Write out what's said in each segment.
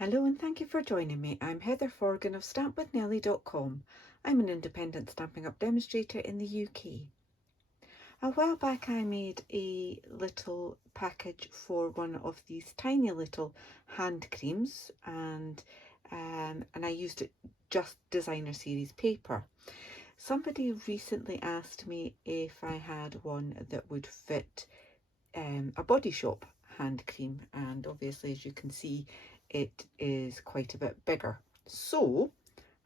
Hello and thank you for joining me. I'm Heather Forgan of stampwithnellie.com. I'm an independent Stampin' Up demonstrator in the UK. A while back I made a little package for one of these tiny little hand creams and I used it just designer series paper. Somebody recently asked me if I had one that would fit a Body Shop hand cream, and obviously as you can see it is quite a bit bigger, so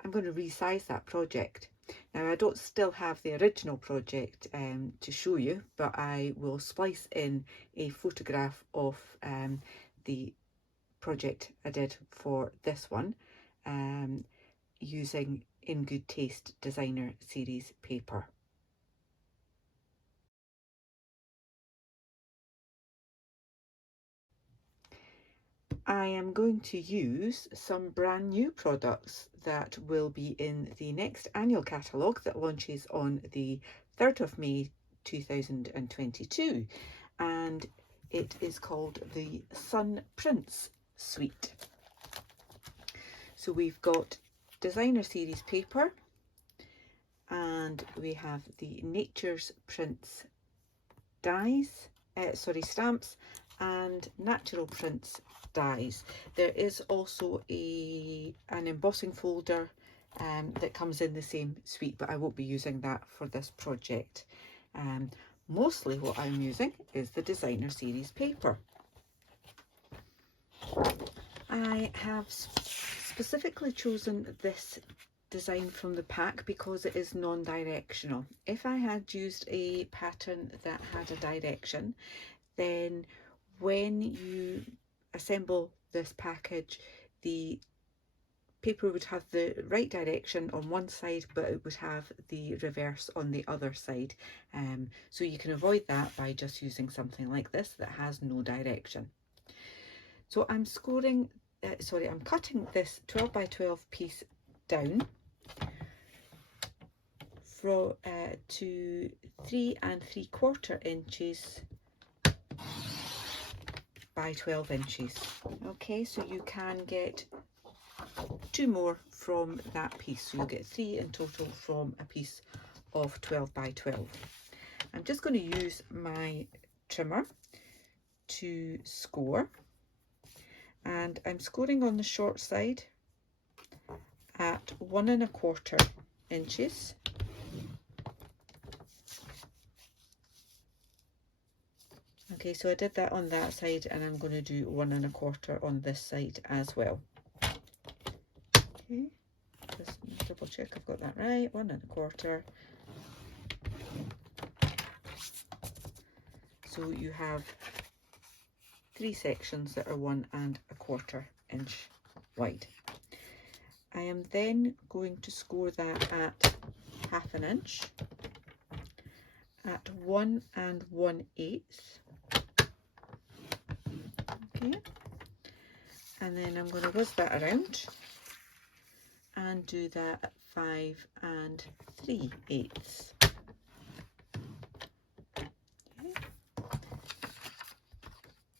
I'm going to resize that project. Now I don't still have the original project to show you, but I will splice in a photograph of the project I did for this one using In Good Taste designer series paper. I am going to use some brand new products that will be in the next annual catalogue that launches on the 3rd of May 2022, and it is called the Sun Prints Suite. So we've got designer series paper and we have the Nature's Prints stamps and Natural Prints dies. There is also an embossing folder that comes in the same suite, but I won't be using that for this project. Mostly what I'm using is the designer series paper. I have specifically chosen this design from the pack because it is non-directional. If I had used a pattern that had a direction, then when you assemble this package, the paper would have the right direction on one side, but it would have the reverse on the other side. So you can avoid that by just using something like this that has no direction. So I'm cutting this 12 by 12 piece down to 3 3/4 inches by 12 inches. Okay, so you can get 2 more from that piece, so you'll get 3 in total from a piece of 12 by 12. I'm just going to use my trimmer to score, and I'm scoring on the short side at 1 1/4 inches. Okay, so I did that on that side and I'm going to do 1 1/4 on this side as well. Okay, just double check I've got that right, 1 1/4. So you have 3 sections that are 1 1/4 inch wide. I am then going to score that at 1/2 inch, at 1 1/8. Okay, and then I'm going to whiz that around and do that at 5 3/8. Okay.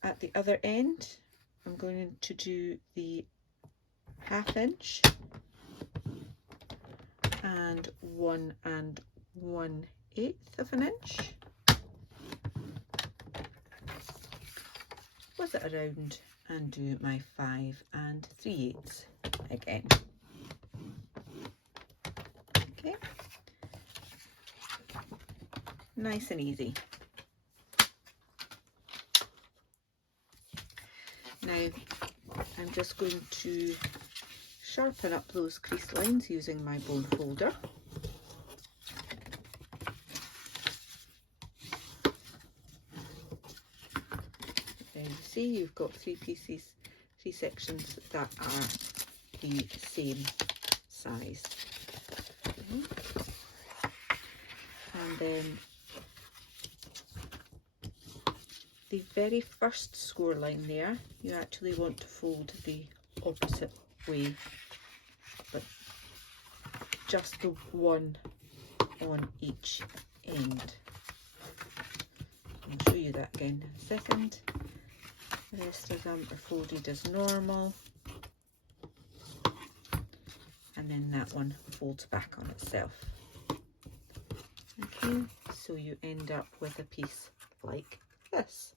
At the other end, I'm going to do the 1/2 inch and 1 1/8 of an inch. Whiz it around and do my 5 3/8 again. Okay, nice and easy. Now I'm just going to sharpen up those crease lines using my bone folder. There you see you've got 3 sections that are the same size. Okay. And then the very first score line there, you actually want to fold the opposite way, but just the one on each end. I'll show you that again in a second. The rest of them are folded as normal. and then that one folds back on itself. Okay, so you end up with a piece like this.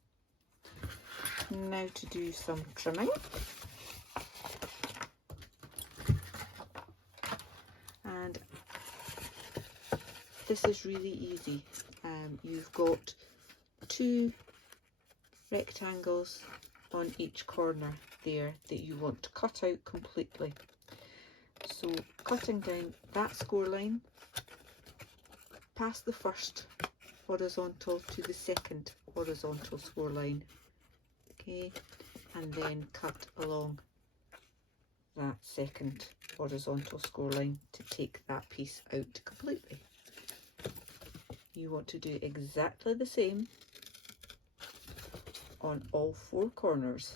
Now to do some trimming. And this is really easy. You've got 2 rectangles on each corner there that you want to cut out completely. So cutting down that score line, past the first horizontal to the second horizontal score line, okay, and then cut along that second horizontal score line to take that piece out completely. You want to do exactly the same on all 4 corners.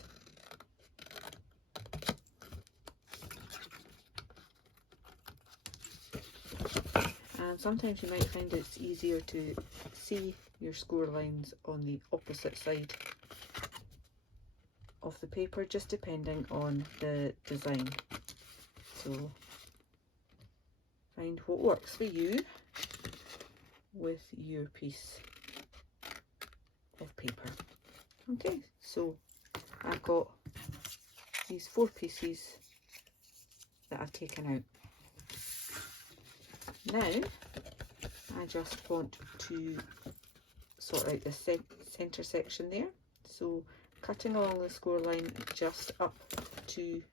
And sometimes you might find it's easier to see your score lines on the opposite side of the paper, just depending on the design. So find what works for you with your piece of paper. Okay, so I've got these 4 pieces that I've taken out. Now I just want to sort out the centre section there. So cutting along the score line just up to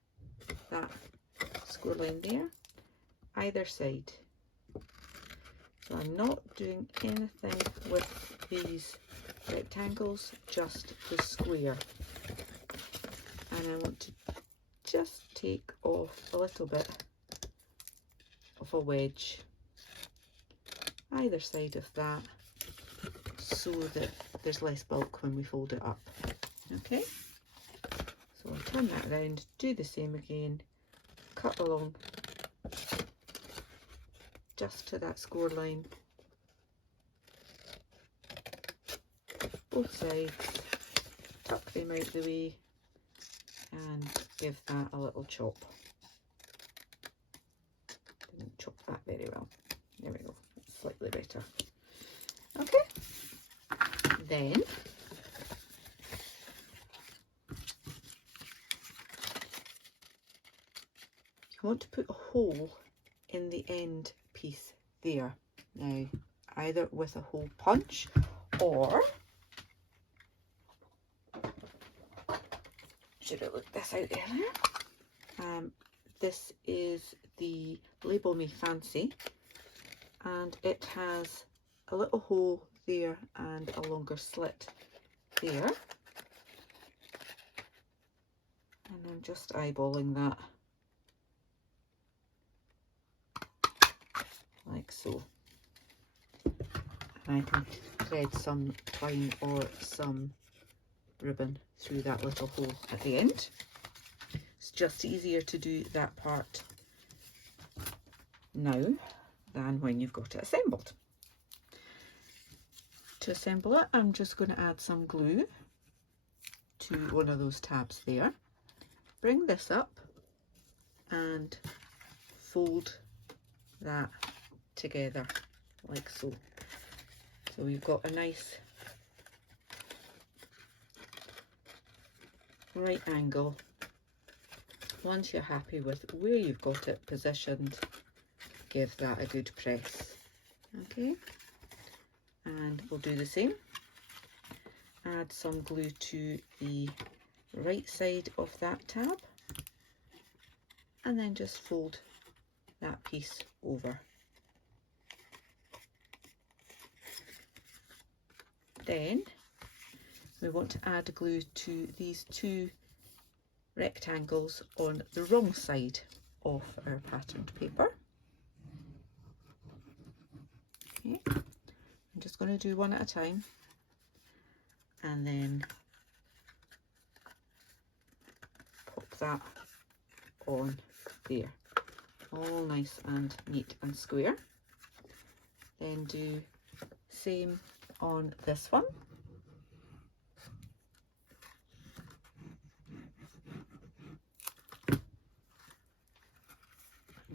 that score line there, either side. So I'm not doing anything with these rectangles, just the square. And I want to just take off a little bit of a wedge either side of that, so that there's less bulk when we fold it up. Okay, so I'll turn that around, do the same again, cut along just to that score line, both sides, tuck them out the way and give that a little chop. Didn't chop that very well. There we go, slightly better. Okay, then you want to put a hole in the end piece there. Now, either with a hole punch, or should have looked this out earlier. This is the Label Me Fancy, and it has a little hole there and a longer slit there. And I'm just eyeballing that like so. And I can thread some twine or some ribbon through that little hole at the end. It's just easier to do that part now than when you've got it assembled. To assemble it, I'm just going to add some glue to one of those tabs there. Bring this up and fold that together like so. So you've got a nice right angle. Once you're happy with where you've got it positioned, give that a good press. Okay, and we'll do the same. Add some glue to the right side of that tab, and then just fold that piece over. Then we want to add glue to these 2 rectangles on the wrong side of our patterned paper. Okay, I'm just going to do one at a time, and then pop that on there, all nice and neat and square. Then do same on this one.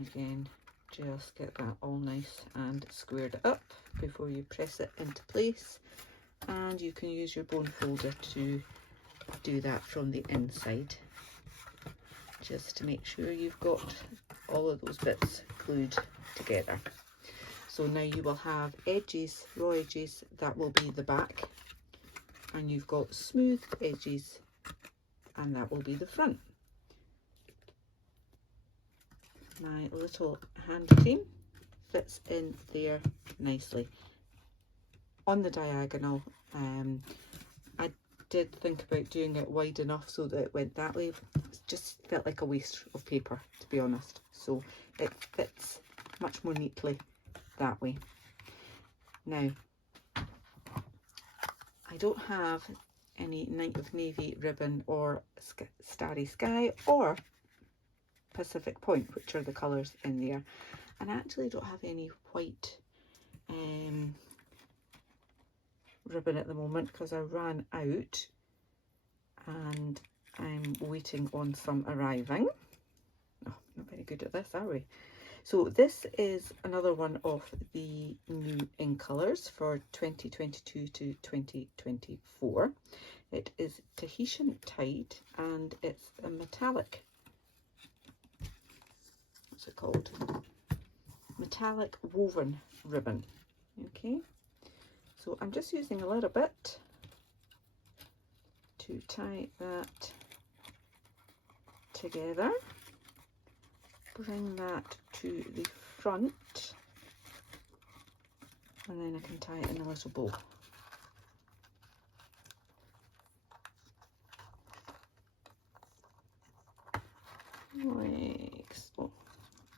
Again, just get that all nice and squared up before you press it into place, and you can use your bone folder to do that from the inside, just to make sure you've got all of those bits glued together. So now you will have edges, raw edges, that will be the back, and you've got smooth edges, and that will be the front. My little hand frame fits in there nicely. On the diagonal, I did think about doing it wide enough so that it went that way. It just felt like a waste of paper, to be honest. So it fits much more neatly that way. Now, I don't have any Night of Navy ribbon or Starry Sky or Pacific Point, which are the colours in there. And I actually don't have any white ribbon at the moment because I ran out, and I'm waiting on some arriving. Oh, not very good at this, are we? So this is another one of the new in colours for 2022 to 2024. It is Tahitian Tide, and it's a metallic, what's it called? Metallic woven ribbon. Okay, so I'm just using a little bit to tie that together. Bring that to the front, and then I can tie it in a little bow. Like so.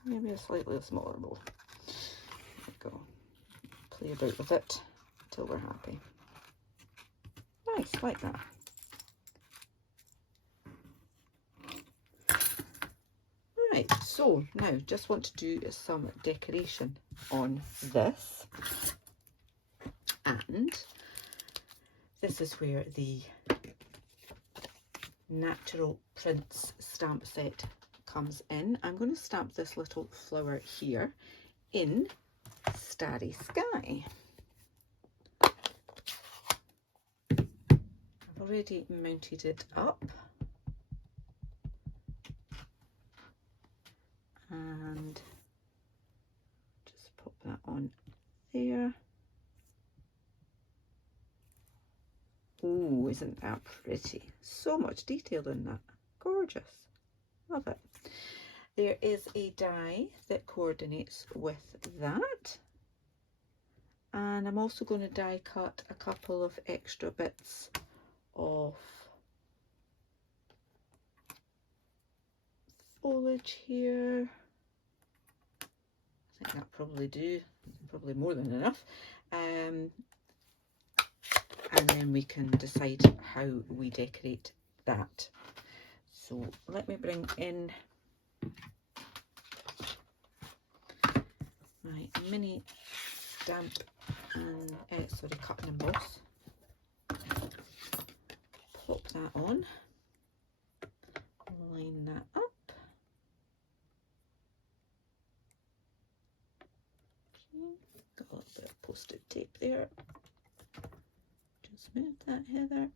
Maybe a slightly smaller bow. There we go. Play about with it until we're happy. Nice, like that. Right, so now just want to do some decoration on this, and this is where the Natural Prints stamp set comes in. I'm going to stamp this little flower here in Starry Sky. I've already mounted it up, and just pop that on there. Oh, isn't that pretty? So much detail in that. Gorgeous. Love it. There is a die that coordinates with that. And I'm also going to die cut a couple of extra bits of foliage here. I think that'll probably do, probably more than enough. And then we can decide how we decorate that. So let me bring in my mini stamp and cut and emboss. Pop that on, line that up. Okay, got a little bit of post-it tape there. Just move that, Heather.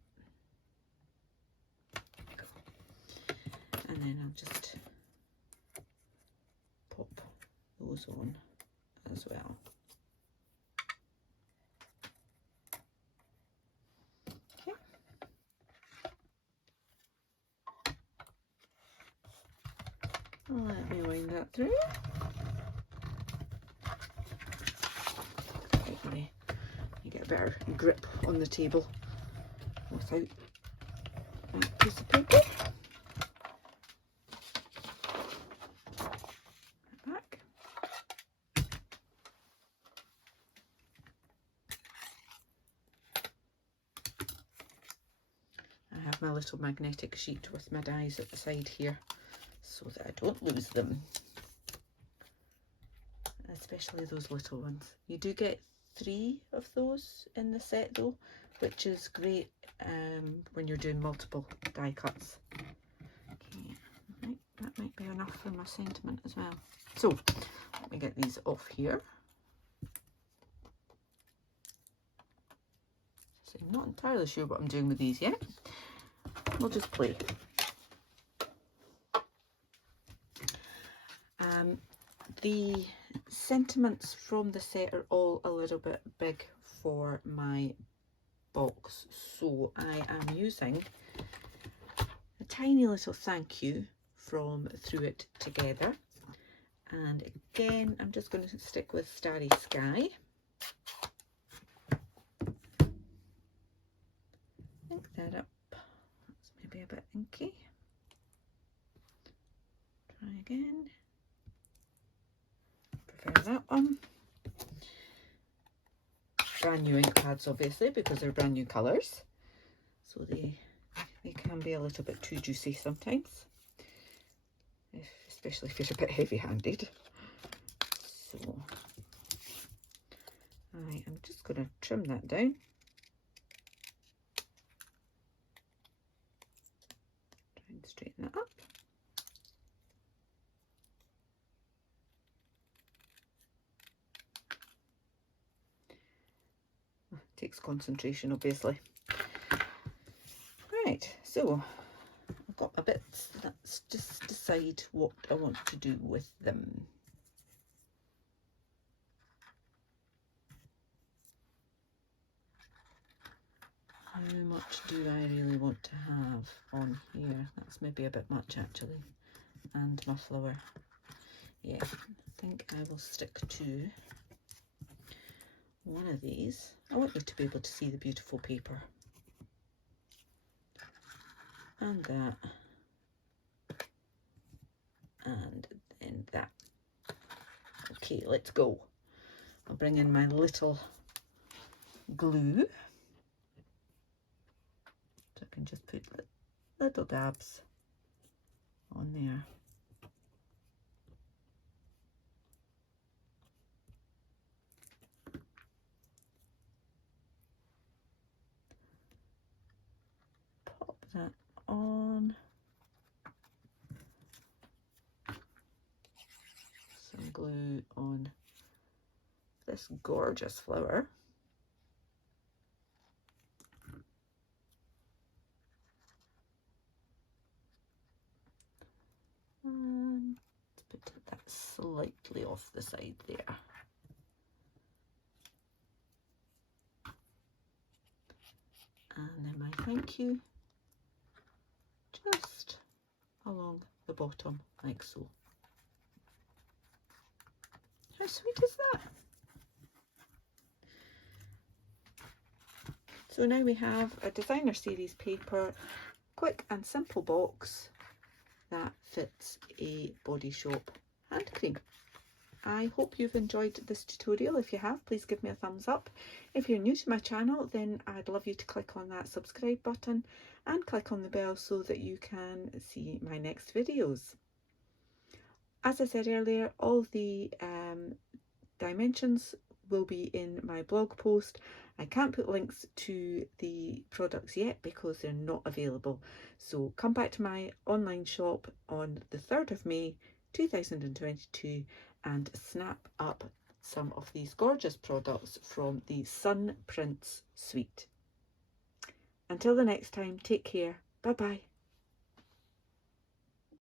And then I'll just pop those on as well. Okay. Let me wind that through. Right, you get a better grip on the table without that piece of paper. Back. I have my little magnetic sheet with my dies at the side here so that I don't lose them, especially those little ones. You do get 3 of those in the set though, which is great when you're doing multiple die cuts. Okay, right, that might be enough for my sentiment as well. So let me get these off here. So I'm not entirely sure what I'm doing with these yet. We'll just play. The sentiments from the set are all a little bit big for my box, so I am using a tiny little thank you from Through It Together, and again I'm just going to stick with Starry Sky. Ink that up, that's maybe a bit inky. Try again. Prefer that one. Brand new ink pads obviously, because they're brand new colours, so they can be a little bit too juicy sometimes, especially if you're a bit heavy-handed. So I am just going to trim that down. Try and straighten that up. Takes concentration obviously. Right, so I've got my bits. Let's just decide what I want to do with them. How much do I really want to have on here? That's maybe a bit much actually. And my flower. Yeah, I think I will stick to one of these. I want you to be able to see the beautiful paper. And that. And then that. Okay, let's go. I'll bring in my little glue. So I can just put little dabs on there. Pop that on. Some glue on this gorgeous flower. And let's put that slightly off the side there. And then my thank you just along the bottom like so. How sweet is that? So now we have a designer series paper, quick and simple box that fits a Body Shop hand cream. I hope you've enjoyed this tutorial. If you have, please give me a thumbs up. If you're new to my channel, then I'd love you to click on that subscribe button and click on the bell so that you can see my next videos. As I said earlier, all the dimensions will be in my blog post. I can't put links to the products yet because they're not available. So come back to my online shop on the 3rd of May 2022 and snap up some of these gorgeous products from the Sun Prints suite. Until the next time, take care. Bye bye.